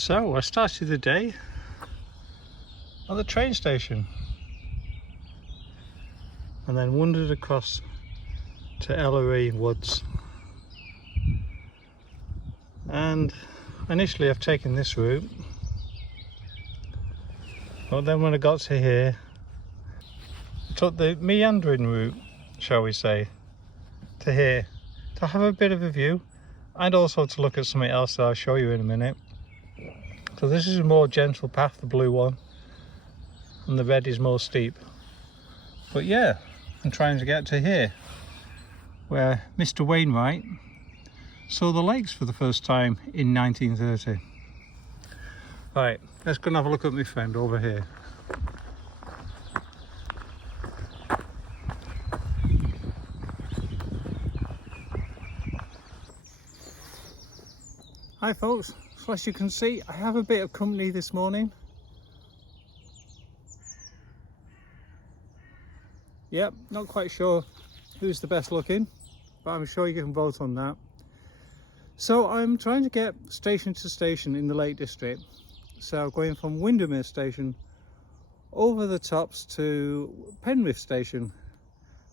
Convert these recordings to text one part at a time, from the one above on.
So I started the day at the train station and then wandered across to Ellery Woods, and initially I've taken this route, but then when I got to here I took the meandering route, shall we say, to here to have a bit of a view and also to look at something else that I'll show you in a minute. So this is a more gentle path, the blue one, and the red is more steep. But yeah, I'm trying to get to here, where Mr. Wainwright saw the lakes for the first time in 1930. Right, let's go and have a look at my friend over here. Hi folks, so as you can see I have a bit of company this morning. Yep, not quite sure who's the best looking, but I'm sure you can vote on that. So I'm trying to get station to station in the Lake District. So going from Windermere Station over the tops to Penrith Station.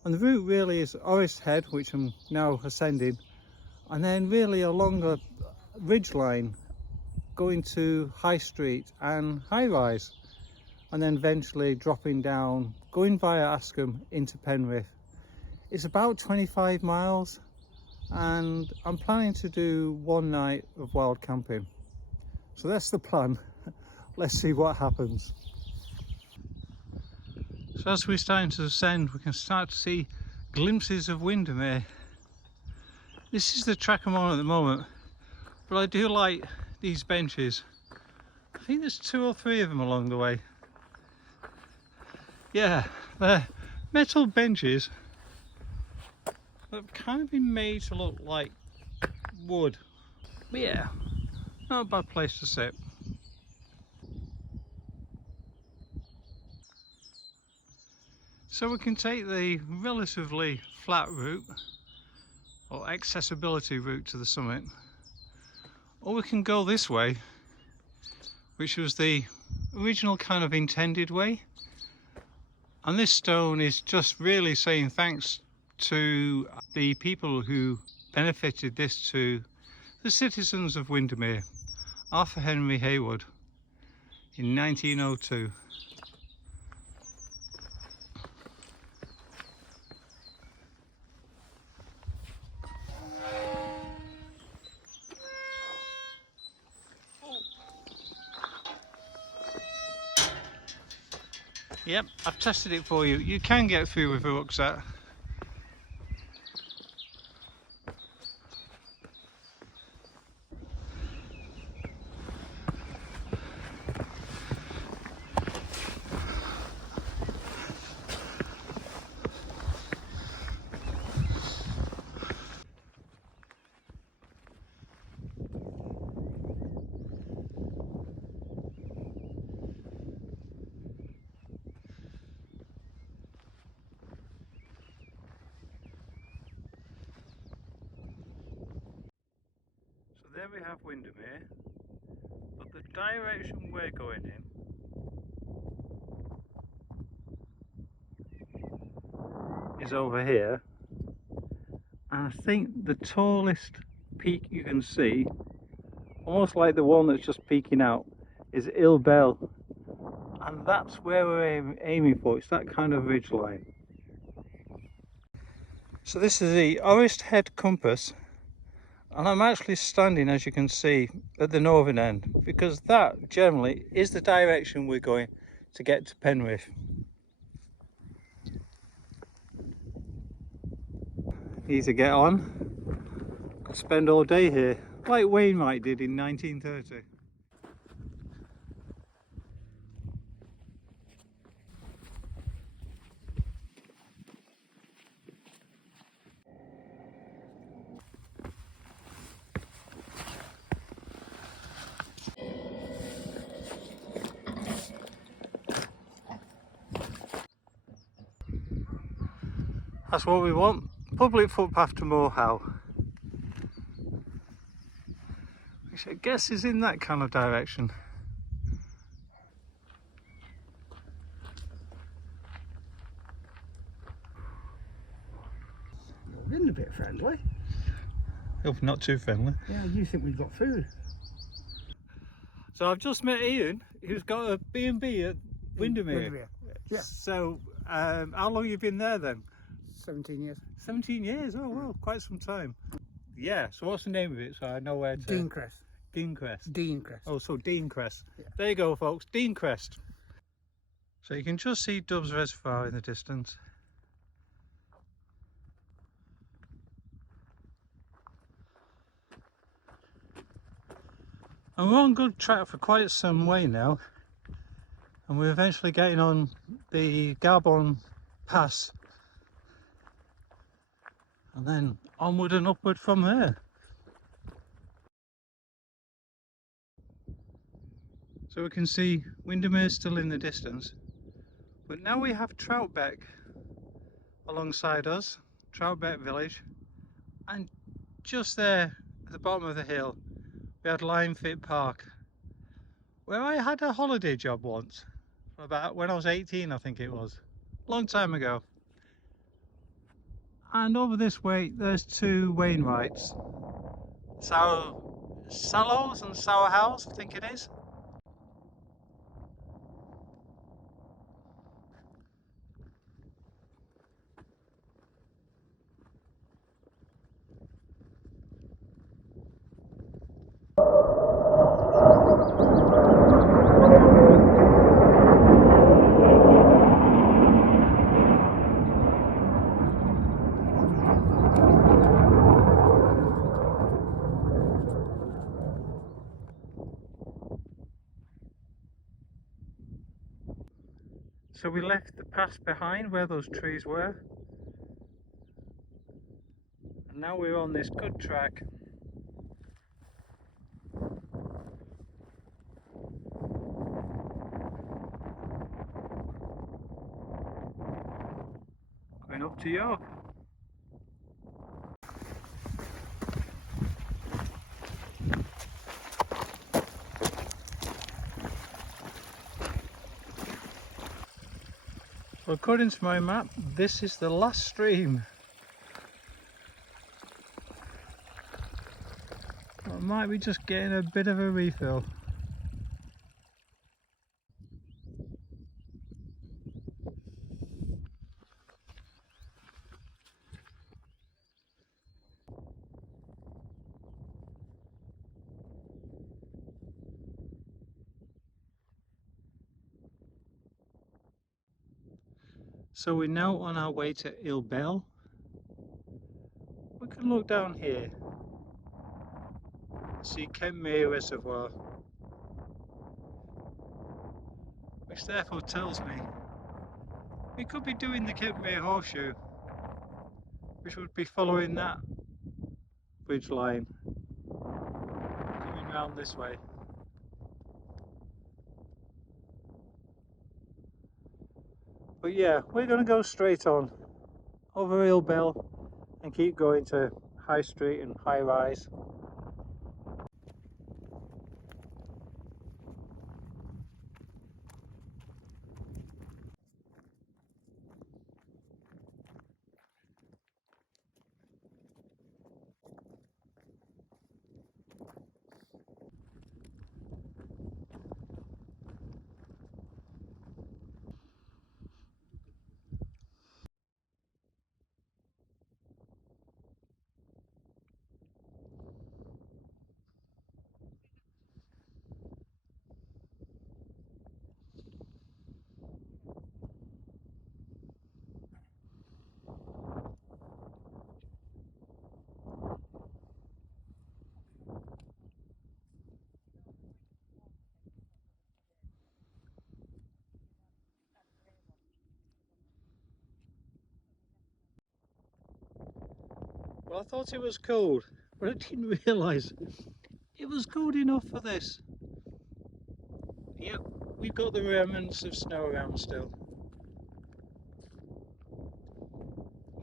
And the route really is Orist Head, which I'm now ascending, and then really along a ridge line going to High Street and High Rise, and then eventually dropping down, going via Askham into Penrith. It's about 25 miles and I'm planning to do one night of wild camping. So that's the plan. Let's see what happens. So as we're starting to ascend, we can start to see glimpses of Windermere. This is the track I'm on at the moment, but I do like these benches. I think there's 2 or 3 of them along the way. Yeah, they're metal benches that have kind of been made to look like wood. But yeah, not a bad place to sit. So we can take the relatively flat route, or accessibility route to the summit, or we can go this way, which was the original kind of intended way. And this stone is just really saying thanks to the people who benefited this to the citizens of Windermere, Arthur Henry Heywood, in 1902. Yep, I've tested it for you. You can get through with a rucksack. There we have Windermere, but the direction we're going in is over here, and I think the tallest peak you can see, almost like the one that's just peeking out, is Il Bell, and that's where we're aiming for. It's that kind of ridge line. So this is the Orist Head compass. And I'm actually standing, as you can see, at the northern end, because that generally is the direction we're going to get to Penrith. Easy to get on. Could spend all day here, like Wainwright did in 1930. That's what we want. Public footpath to Sour Howes, which which I guess is in that kind of direction. You're in a bit friendly. Hope not too friendly. Yeah, you think we've got food. So I've just met Ian, who's got a B&B at Windermere. Windermere. Yeah. So how long have you been there then? 17 years. 17 years, oh well, quite some time. Yeah, so what's the name of it so I know where to... Deancrest. Deancrest. Deancrest. Oh, so Deancrest. Yeah. There you go, folks, Deancrest. So you can just see Dubbs Reservoir in the distance. And we're on good track for quite some way now. And we're eventually getting on the Garburn Pass. And then onward and upward from there. So we can see Windermere still in the distance. But now we have Troutbeck alongside us, Troutbeck village. And just there at the bottom of the hill, we had Linefit Park, where I had a holiday job once, about when I was 18 I think it was, long time ago. And over this way there's two Wainwrights, Sour Sallows and Sour Howes I think it is. So we left the pass behind where those trees were, and now we're on this good track. Going up to York. Well, according to my map, this is the last stream. I might be just getting a bit of a refill. So we're now on our way to Ilbel. We can look down here, see Windermere Reservoir, which therefore tells me we could be doing the Windermere Horseshoe, which would be following that bridge line, coming round this way. But yeah, we're going to go straight on over Ilbel and keep going to High Street and High Rise. Well, I thought it was cold, but I didn't realise it was cold enough for this. Yep, we've got the remnants of snow around still.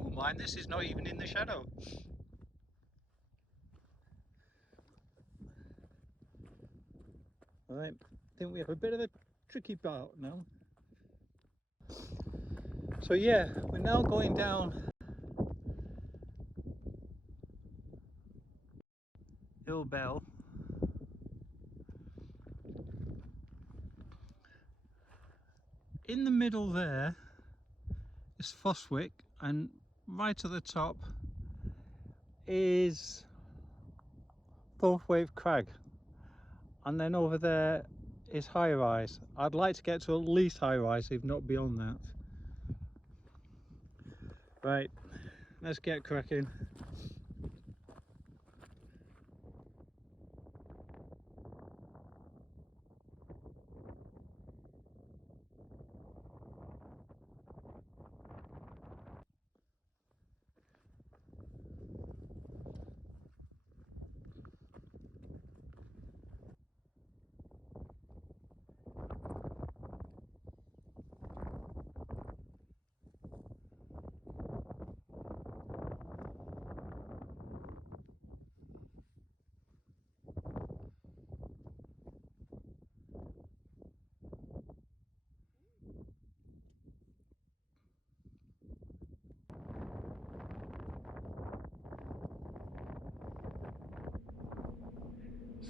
Oh mind, this is not even in the shadow. Right, I think we have a bit of a tricky part now. So yeah, we're now going down Hill Bell. In the middle there is Foswick, and right at the top is Thorthwaite Crag, and then over there is High Rise. I'd like to get to at least High Rise, if not beyond that. Right, let's get cracking.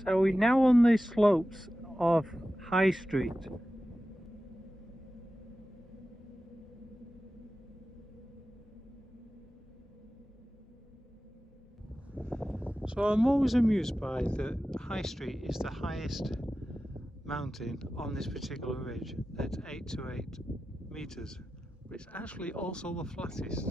So we're now on the slopes of High Street. So I'm always amused by that High Street is the highest mountain on this particular ridge at 828 meters, but it's actually also the flattest.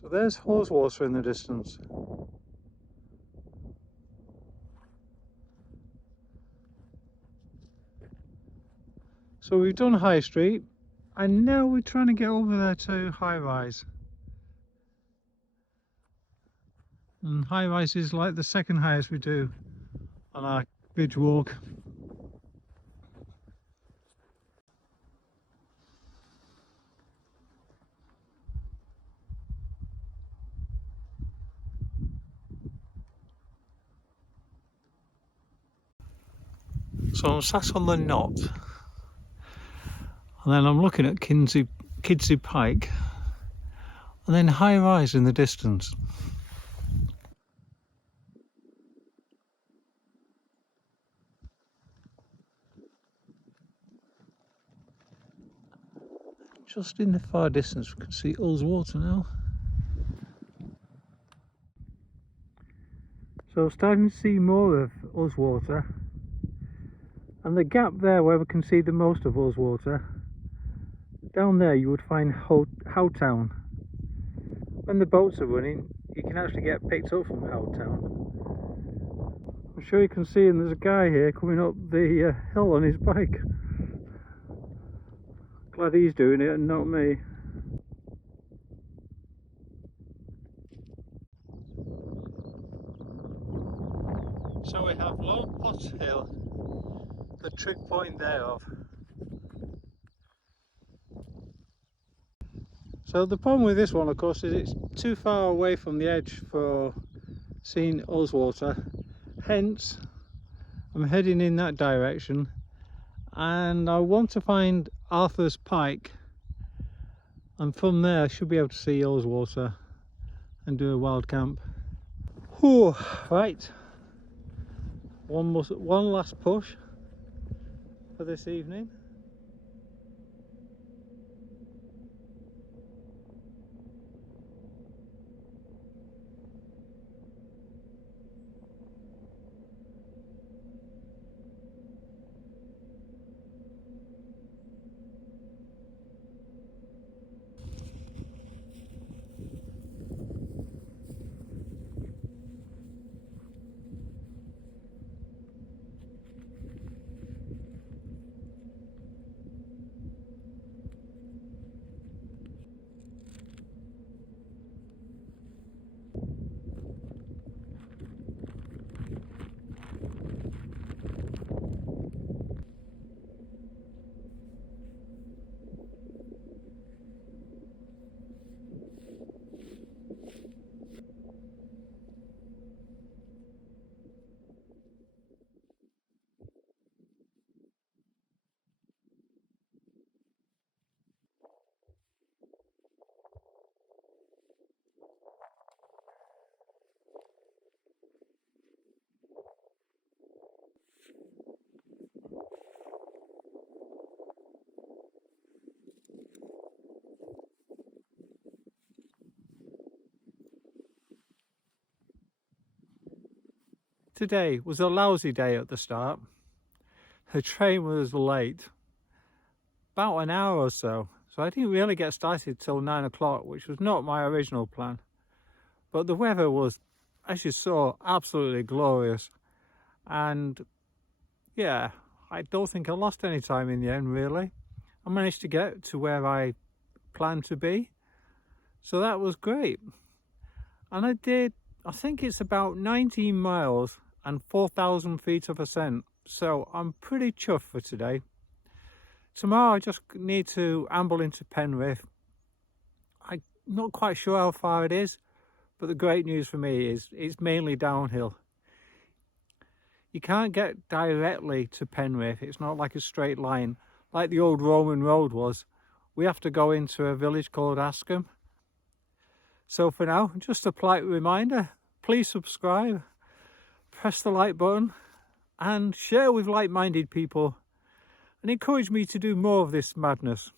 So there's Haweswater in the distance. So we've done High Street, and now we're trying to get over there to High Rise. And High Rise is like the second highest we do on our bridge walk. So I'm sat on the knot, and then I'm looking at Kidsey Pike, and then High Rise in the distance. Just in the far distance we can see Ullswater now. So starting to see more of Ullswater, and the gap there where we can see the most of Ullswater, down there you would find Howtown. When the boats are running, you can actually get picked up from Howtown. I'm sure you can see, and there's a guy here coming up the hill on his bike. Glad he's doing it and not me. So we have Lone Pot Hill, the trig point thereof. So the problem with this one, of course, is it's too far away from the edge for seeing Ullswater. Hence, I'm heading in that direction, and I want to find Arthur's Pike, and from there I should be able to see Ullswater and do a wild camp. Whew, right, one last push for this evening. today was a lousy day at the start. The train was late, about an hour or so. So I didn't really get started till 9 o'clock, which was not my original plan. But the weather was, as you saw, absolutely glorious. And yeah, I don't think I lost any time in the end, really. I managed to get to where I planned to be. So that was great. And I think it's about 19 miles and 4,000 feet of ascent. So I'm pretty chuffed for today. Tomorrow I just need to amble into Penrith. I'm not quite sure how far it is, but the great news for me is it's mainly downhill. You can't get directly to Penrith. It's not like a straight line like the old Roman road was. We have to go into a village called Ascombe. So for now, just a polite reminder, please subscribe, press the like button and share with like-minded people and encourage me to do more of this madness.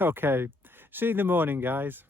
Okay, see you in the morning, guys.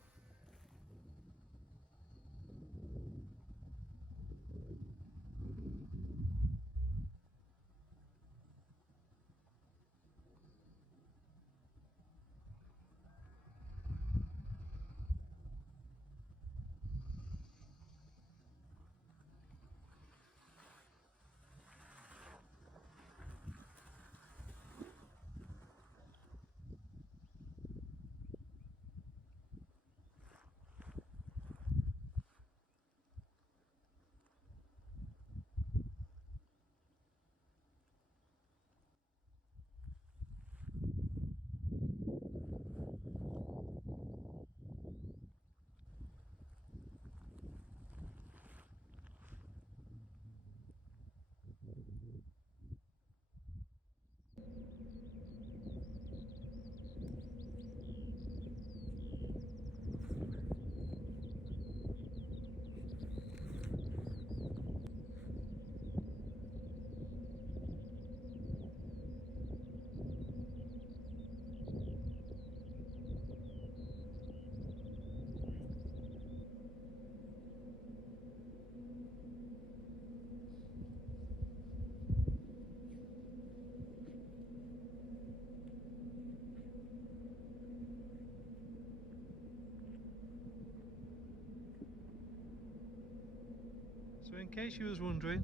So in case you was wondering,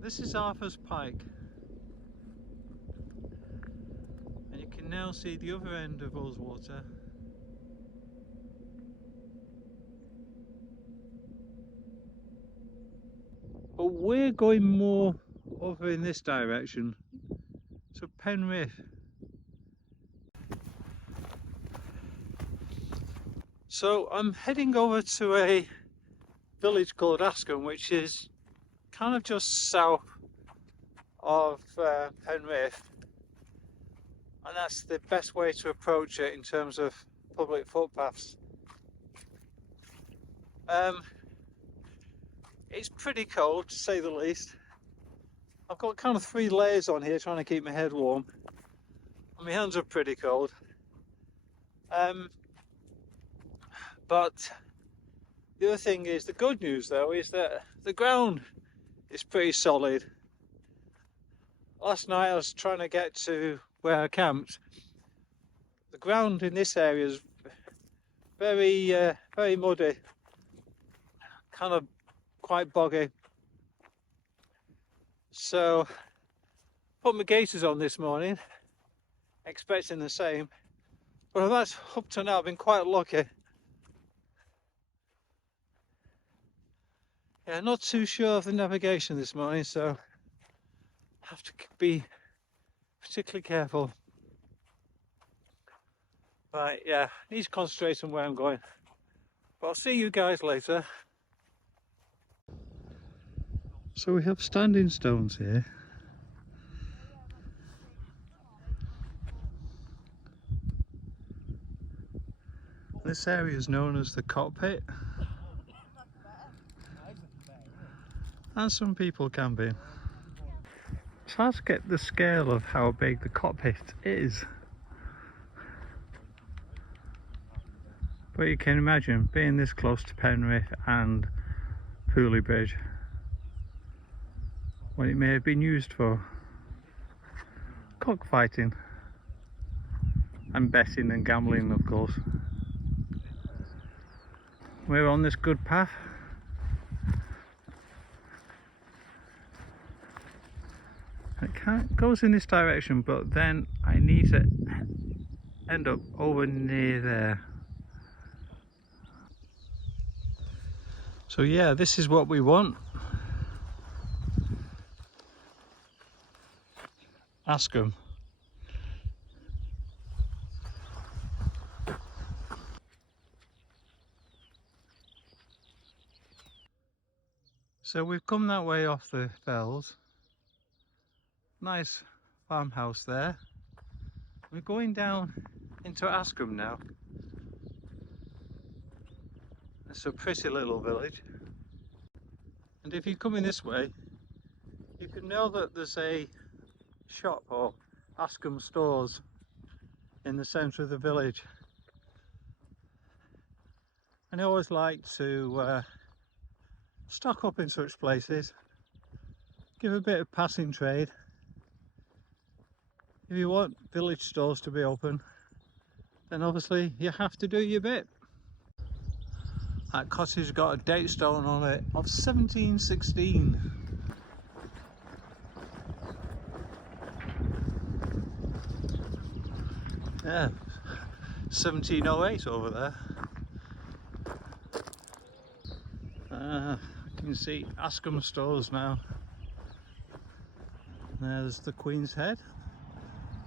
this is Arthur's Pike. And you can now see the other end of Rosewater. But we're going more over in this direction, so Penrith. So I'm heading over to a village called Ascombe, which is kind of just south of Penrith, and that's the best way to approach it in terms of public footpaths. It's pretty cold, to say the least. I've got kind of 3 layers on here trying to keep my head warm, and my hands are pretty cold. But the other thing is, the good news though, is that the ground is pretty solid. Last night I was trying to get to where I camped. The ground in this area is very muddy, kind of quite boggy. So put my gaiters on this morning, expecting the same. But that's up to now, I've been quite lucky. Yeah, not too sure of the navigation this morning, so I have to be particularly careful. Right, yeah, need to concentrate on where I'm going. But I'll see you guys later. So we have standing stones here. This area is known as the cockpit. And some people camping. It's hard to get the scale of how big the cockpit is. But you can imagine being this close to Penrith and Pooley Bridge. what it may have been used for. Cockfighting and betting and gambling, of course. We're on this good path. It goes in this direction, but then I need to end up over near there. So yeah, this is what we want. Ask them. So we've come that way off the fells. Nice farmhouse there. We're going down into Askham now. It's a pretty little village. And if you're coming this way, you can know that there's a shop or Askham stores in the centre of the village. And I always like to stock up in such places, give a bit of passing trade. If you want village stores to be open, then obviously you have to do your bit. That cottage got a date stone on it of 1716. Yeah, 1708 over there. You can see Askham stores now. There's the Queen's Head,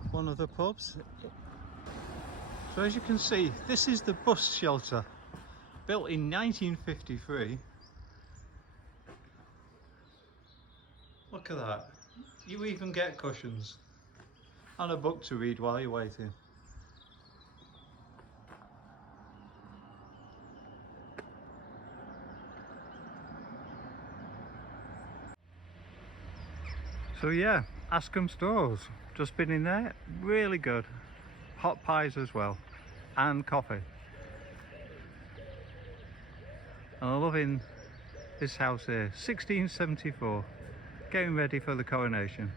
one of the pubs. So as you can see, this is the bus shelter, built in 1953. Look at that. You even get cushions and a book to read while you're waiting. So yeah, Askham stores, just been in there, really good. Hot pies as well, and coffee. And I'm loving this house here, 1674, getting ready for the coronation.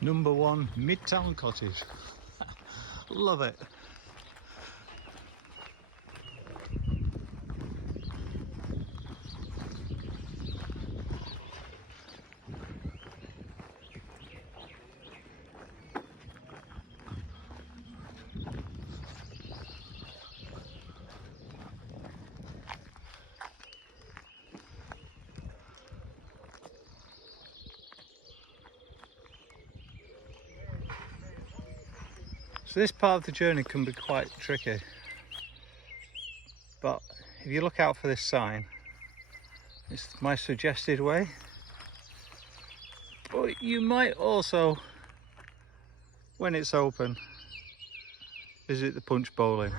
Number 1 Midtown Cottage. Love it. So this part of the journey can be quite tricky, but if you look out for this sign, it's my suggested way. But you might also, when it's open, visit the Punch Bowling.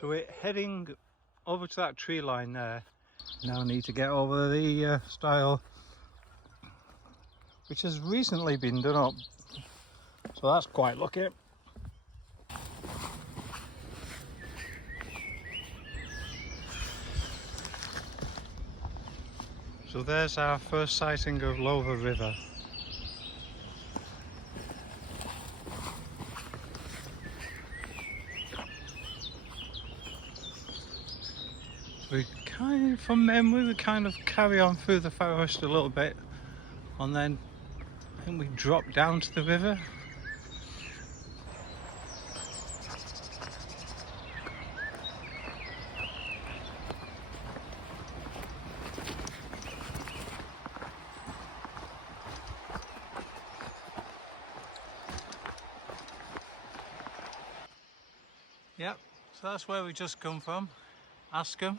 So we're heading over to that tree line there. Now need to get over the stile, which has recently been done up, so that's quite lucky. So there's our first sighting of Lower River. We kind of, from memory, we kind of carry on through the forest a little bit, and then I think we drop down to the river. Yep, so that's where we just come from, Askham.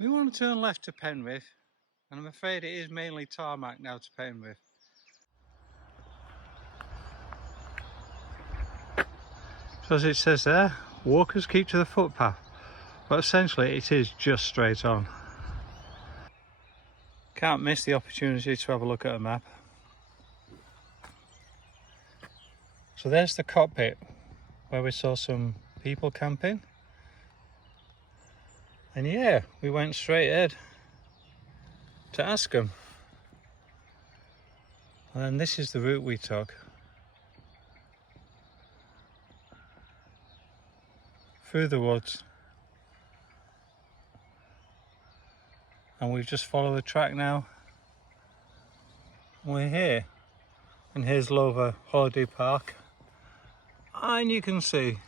We want to turn left to Penrith, and I'm afraid it is mainly tarmac now to Penrith. So as it says there, walkers keep to the footpath. but essentially it is just straight on. Can't miss the opportunity to have a look at a map. So there's the cockpit where we saw some people camping, and yeah, we went straight ahead to ask them. And this is the route we took. Through the woods. And we've just followed the track now. We're here. And here's Lover Holiday Park. And you can see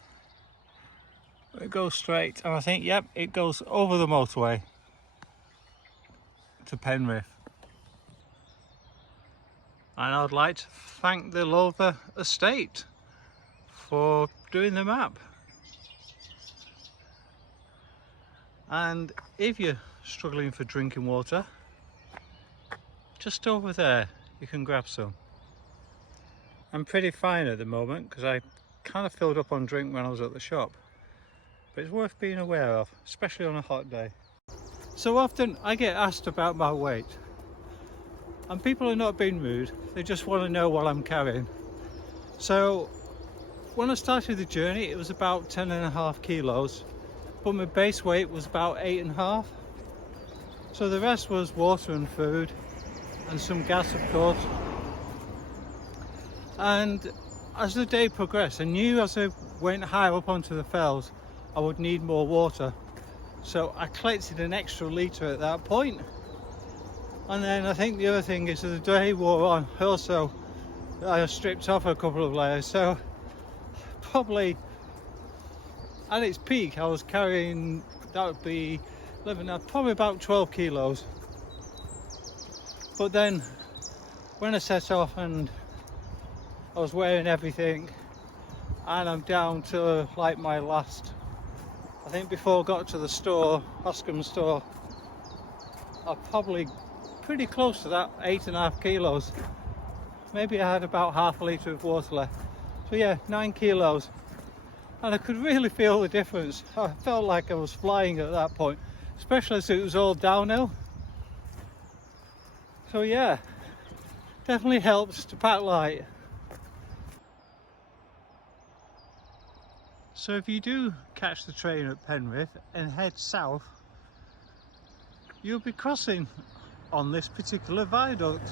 it goes straight. And I think, yep, it goes over the motorway to Penrith. And I'd like to thank the Lover estate for doing the map. And if you're struggling for drinking water, just over there you can grab some. I'm pretty fine at the moment because I kind of filled up on drink when I was at the shop, but it's worth being aware of, especially on a hot day. So often I get asked about my weight, and people are not being rude, they just want to know what I'm carrying. So when I started the journey it was about 10.5 kilos, but my base weight was about 8.5. So the rest was water and food and some gas, of course. And as the day progressed, I knew as I went higher up onto the fells I would need more water, so I collected an extra litre at that point. And then I think the other thing is, as the day wore on, I stripped off a couple of layers, so probably at its peak I was carrying, that would be 11, probably about 12 kilos. But then when I set off and I was wearing everything, and I'm down to like my last, I think before I got to the store, Hoscombe store, I'm probably pretty close to that 8.5 kilos. Maybe I had about half a litre of water left. So yeah, 9 kilos. And I could really feel the difference. I felt like I was flying at that point, especially as it was all downhill. So yeah, definitely helps to pack light. So if you do catch the train at Penrith and head south, you'll be crossing on this particular viaduct.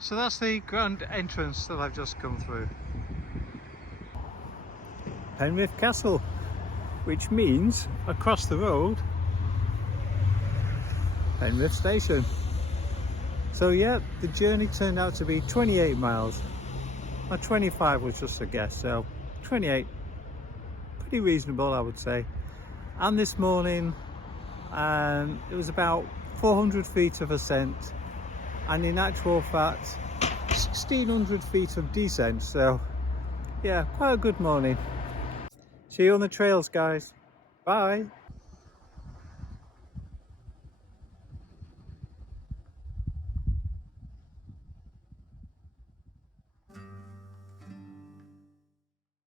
So that's the grand entrance that I've just come through. Penrith Castle, which means across the road, Penrith Station. So yeah, the journey turned out to be 28 miles. My 25 was just a guess, so 28, pretty reasonable I would say. And this morning it was about 400 feet of ascent, and in actual fact 1600 feet of descent, so yeah, quite a good morning. See you on the trails, guys. Bye.